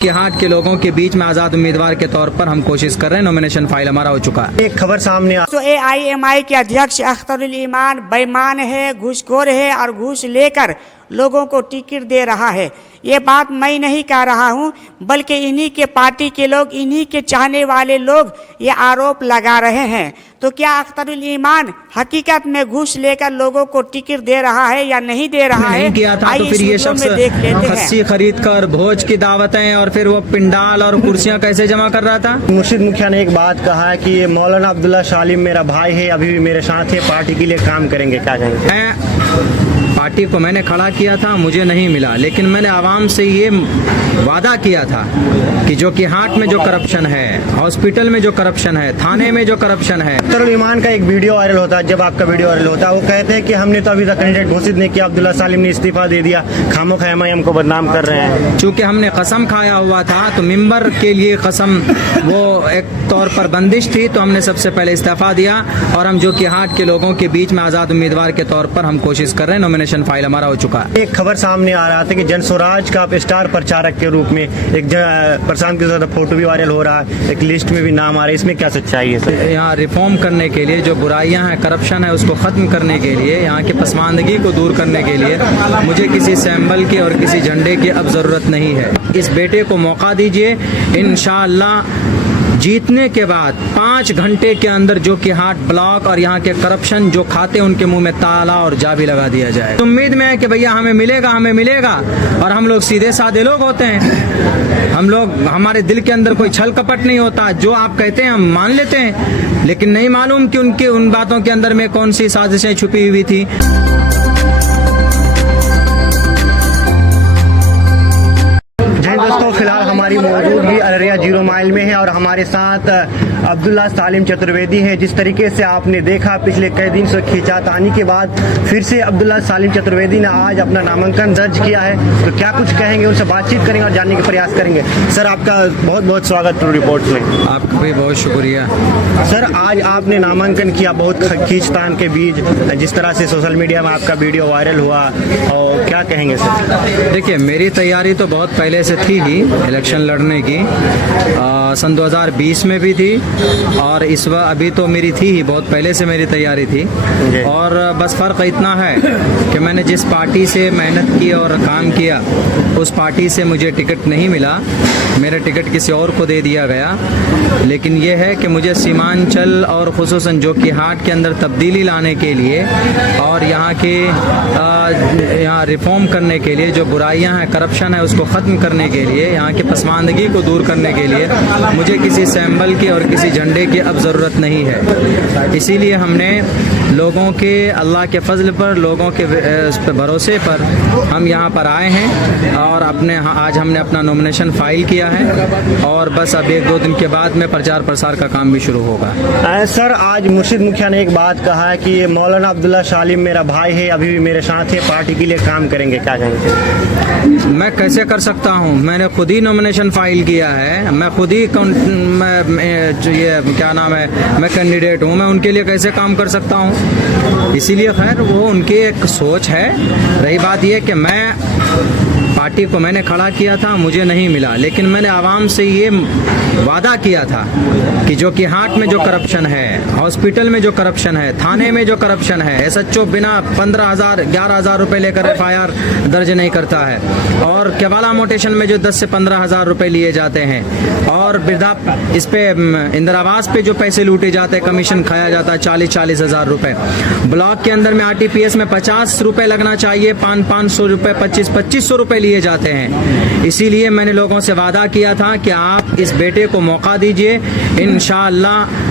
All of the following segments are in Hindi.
के हाट के लोगों के बीच में आजाद उम्मीदवार के तौर पर हम कोशिश कर रहे हैं। नॉमिनेशन फाइल हमारा हो चुका है। एक खबर सामने आ तो AIMI के अध्यक्ष अख्तरुल ईमान बेईमान है, घूसखोर है और घूस लेकर लोगों को टिकट दे रहा है। ये बात मैं नहीं कह रहा हूँ, बल्कि इन्हीं के पार्टी के लोग, इन्हीं के चाहने वाले लोग ये आरोप लगा रहे हैं। तो क्या अख्तरुल ईमान हकीकत में घूस लेकर लोगों को टिकट दे रहा है या नहीं दे रहा है? नहीं किया था तो फिर ये शख्स खस्सी खरीद कर भोज की दावतें और फिर वो पिंडाल और कुर्सियां कैसे जमा कर रहा था? मुर्शिद मुखिया ने एक बात कहा है कि ये मौलाना अब्दुल्ला सालिम मेरा भाई है, अभी भी मेरे साथ है, पार्टी के लिए काम करेंगे। क्या कहेंगे? पार्टी को मैंने खड़ा किया था, मुझे नहीं मिला, लेकिन मैंने आवाम से ये वादा किया था कि जो कि हाट में जो करप्शन है, हॉस्पिटल में जो करप्शन है, थाने में जो करप्शन है। अख्तरुल ईमान का एक वीडियो वायरल होता है, जब आपका वीडियो वायरल होता है वो कहते हैं कि हमने तो अभी तक कैंडिडेट घोषित नहीं किया, अब्दुल्ला सालिम ने इस्तीफा दे दिया, खामोखा MIM को बदनाम कर रहे हैं। चूँकि हमने कसम खाया हुआ था तो मिंबर के लिए कसम वो एक तौर पर बंदिश थी, तो हमने सबसे पहले इस्तीफा दिया और हम जो कि हाट के लोगों के बीच में आजाद उम्मीदवार के तौर पर हम कोशिश कर रहे हैं। नॉमिनेशन फाइल हमारा हो चुका है। एक खबर सामने आ रहा था कि जन स्वराज का आप स्टार प्रचारक के रूप में एक प्रशांत के साथ फोटो भी वायरल हो रहा है, एक लिस्ट में भी नाम आ रहा है, इसमें क्या सच्चाई है सर? यहाँ रिफॉर्म करने के लिए, जो बुराइयां हैं, करप्शन है, उसको ख़त्म करने के लिए, यहाँ की पसमानदगी को दूर करने के लिए मुझे किसी सैम्बल की और किसी झंडे की अब ज़रूरत नहीं है। इस बेटे को मौका दीजिए, इंशाअल्लाह जीतने के बाद 5 घंटे के अंदर जो कि हाट ब्लॉक और यहाँ के करप्शन जो खाते उनके मुंह में ताला और जाबी लगा दिया जाए। उम्मीद में है कि भैया हमें मिलेगा, और हम लोग सीधे साधे लोग होते हैं। हम लोग, हमारे दिल के अंदर कोई छल कपट नहीं होता। जो आप कहते हैं हम मान लेते हैं, लेकिन नहीं मालूम कि उनके उन बातों के अंदर में कौन सी साजिशें छुपी हुई थी। दोस्तों, फिलहाल हमारी मौजूदगी अररिया 0 माइल में है और हमारे साथ अब्दुल्ला सालिम चतुर्वेदी है। जिस तरीके से आपने देखा पिछले कई दिन से खींचातानी के बाद फिर से अब्दुल्ला सालिम चतुर्वेदी ने आज अपना नामांकन दर्ज किया है, तो क्या कुछ कहेंगे, उनसे बातचीत करेंगे और जानने का प्रयास करेंगे। सर, आपका बहुत बहुत स्वागत ट्रू रिपोर्ट में। आपका भी बहुत शुक्रिया। सर, आज आपने नामांकन किया बहुत खींचतान के बीच, जिस तरह से सोशल मीडिया में आपका वीडियो वायरल हुआ, और क्या कहेंगे सर? देखिए, मेरी तैयारी तो बहुत पहले से थी ही इलेक्शन लड़ने की। सन 2020 में भी थी और अभी तो मेरी थी ही, बहुत पहले से मेरी तैयारी थी। और बस फ़र्क इतना है कि मैंने जिस पार्टी से मेहनत की और काम किया, उस पार्टी से मुझे टिकट नहीं मिला, मेरा टिकट किसी और को दे दिया गया। लेकिन यह है कि मुझे सीमांचल और ख़ुसूसन जो कि हाट के अंदर तब्दीली लाने के लिए और यहाँ रिफॉर्म करने के लिए, जो बुराइयां हैं, करप्शन है, उसको ख़त्म करने के लिए, यहाँ की पसमानदगी को दूर करने के लिए मुझे किसी सैम्बल की और किसी झंडे की अब ज़रूरत नहीं है। इसीलिए हमने लोगों के, अल्लाह के फजल पर, लोगों के भरोसे पर हम यहाँ पर आए हैं और आज हमने अपना नॉमिनेशन फाइल किया है और बस अब 1-2 दिन के बाद में प्रचार प्रसार का काम भी शुरू होगा। सर, आज मुर्शिद मुखिया ने एक बात कहा है कि ये मौलाना अब्दुल्ला सालिम मेरा भाई है, अभी भी मेरे साथ है, पार्टी के लिए काम करेंगे। क्या कहेंगे? मैं कैसे कर सकता हूँ? मैंने खुद ही नॉमिनेशन फाइल किया है, मैं खुद ही मैं कैंडिडेट हूँ, मैं उनके लिए कैसे काम कर सकता हूँ? इसीलिए खैर वो उनकी एक सोच है। रही बात यह कि मैं पार्टी को मैंने खड़ा किया था, मुझे नहीं मिला, लेकिन मैंने आवाम से ये वादा किया था कि जो कि हाट में जो करप्शन है, हॉस्पिटल में जो करप्शन है, थाने में जो करप्शन है, SHO बिना 15,000 11,000 रुपए लेकर FIR दर्ज नहीं करता है, और केवाला मोटेशन में जो 10 से 15,000 रुपए लिए जाते हैं, और वृद्धा इस पे इंदिरा आवास पे जो पैसे लूटे जाते हैं, कमीशन खाया जाता है 40-40 हज़ार रुपए। ब्लॉक के अंदर में RTPS में 50 रुपए लगना चाहिए, 500 रुपए, 2500 रुपए लिए जाते हैं। इसीलिए मैंने लोगों से वादा किया था कि आप इस बेटे को मौका दीजिए, इंशाअल्लाह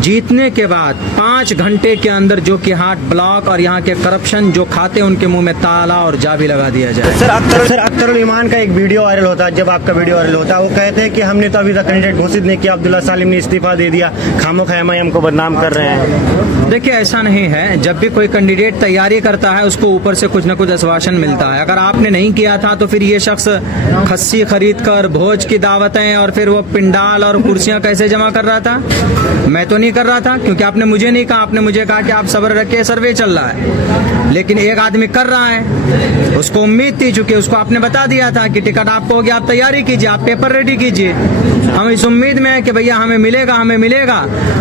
जीतने के बाद 5 घंटे के अंदर जो कि हाट ब्लॉक और यहाँ के करप्शन जो खाते उनके मुंह में ताला और जाबी लगा दिया जाए। सर, अख्तरुल ईमान का एक वीडियो वायरल होता है, जब आपका वीडियो वायरल होता है वो कहते हैं कि हमने तो अभी तक कैंडिडेट घोषित नहीं किया, अब्दुल्ला सालिम ने इस्तीफा दे दिया, खामोखा MIM को बदनाम कर रहे हैं। देखिए, ऐसा नहीं है। जब भी कोई कैंडिडेट तैयारी करता है उसको ऊपर से कुछ न कुछ आश्वासन मिलता है। अगर आपने नहीं किया था तो फिर ये शख्स खस्सी खरीद कर भोज की दावतें और फिर वो पिंडाल और कुर्सियां कैसे जमा कर रहा था? मैं तो नहीं कर रहा था, क्योंकि आपने मुझे नहीं कहा, आपने मुझे कहा कि आप सब्र रखिए, सर्वे चल रहा है। लेकिन एक आदमी कर रहा है, उसको उम्मीद थी, चूंकि उसको आपने बता दिया था कि टिकट आपको हो गया, आप तैयारी कीजिए, आप पेपर रेडी कीजिए। हम इस उम्मीद में है कि भैया हमें मिलेगा, हमें मिलेगा।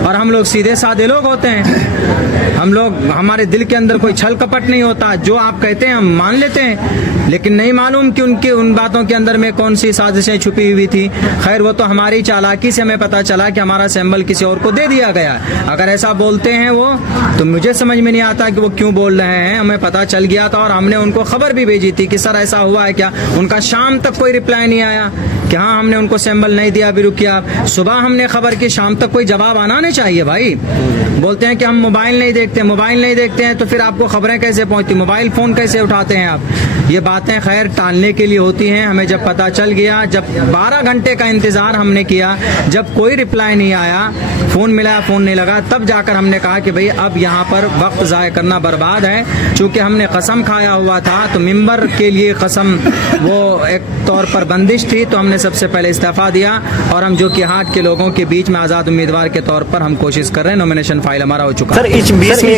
और हम लोग सीधे साधे लोग होते हैं, हम लोग, हमारे दिल के अंदर कोई छल कपट नहीं होता। जो आप कहते हैं हम मान लेते हैं, लेकिन नहीं मालूम कि उनके उन बातों के अंदर में कौन सी साजिशें छुपी हुई थी। खैर, वो तो हमारी चालाकी से हमें पता चला कि हमारा सैंबल किसी और को दे दिया गया। अगर ऐसा बोलते हैं वो, तो मुझे समझ में नहीं आता कि वो क्यों बोल रहे हैं। हमें पता चल गया था और हमने उनको खबर भी भेजी थी कि सर ऐसा हुआ है क्या। उनका शाम तक कोई रिप्लाई नहीं आया कि हाँ हमने उनको सैंबल नहीं दिया, अभी रुकिए। सुबह हमने खबर की, शाम तक कोई जवाब आना नहीं चाहिए भाई। बोलते हैं कि हम मोबाइल नहीं देखते, मोबाइल नहीं देखते हैं, तो फिर आपको खबरें कैसे पहुंचती, मोबाइल फोन कैसे उठाते हैं आप। ये बातें खैर टालने के लिए होती हैं। हमें जब पता चल गया, जब 12 घंटे का इंतजार हमने किया, जब कोई रिप्लाई नहीं आया, फोन मिला फोन नहीं लगा, तब जाकर हमने कहा कि भाई अब यहाँ पर वक्त ज़ाय करना बर्बाद है। चूंकि हमने कसम खाया हुआ था, तो मिंबर के लिए कसम वो एक तौर पर बंदिश थी, तो हमने सबसे पहले इस्तीफा दिया। और हम जो कि हाट के लोगों के बीच में आज़ाद उम्मीदवार के तौर पर हम कोशिश कर रहे हैं, नॉमिनेशन फाइल हमारा हो चुका है। सर इस बीच में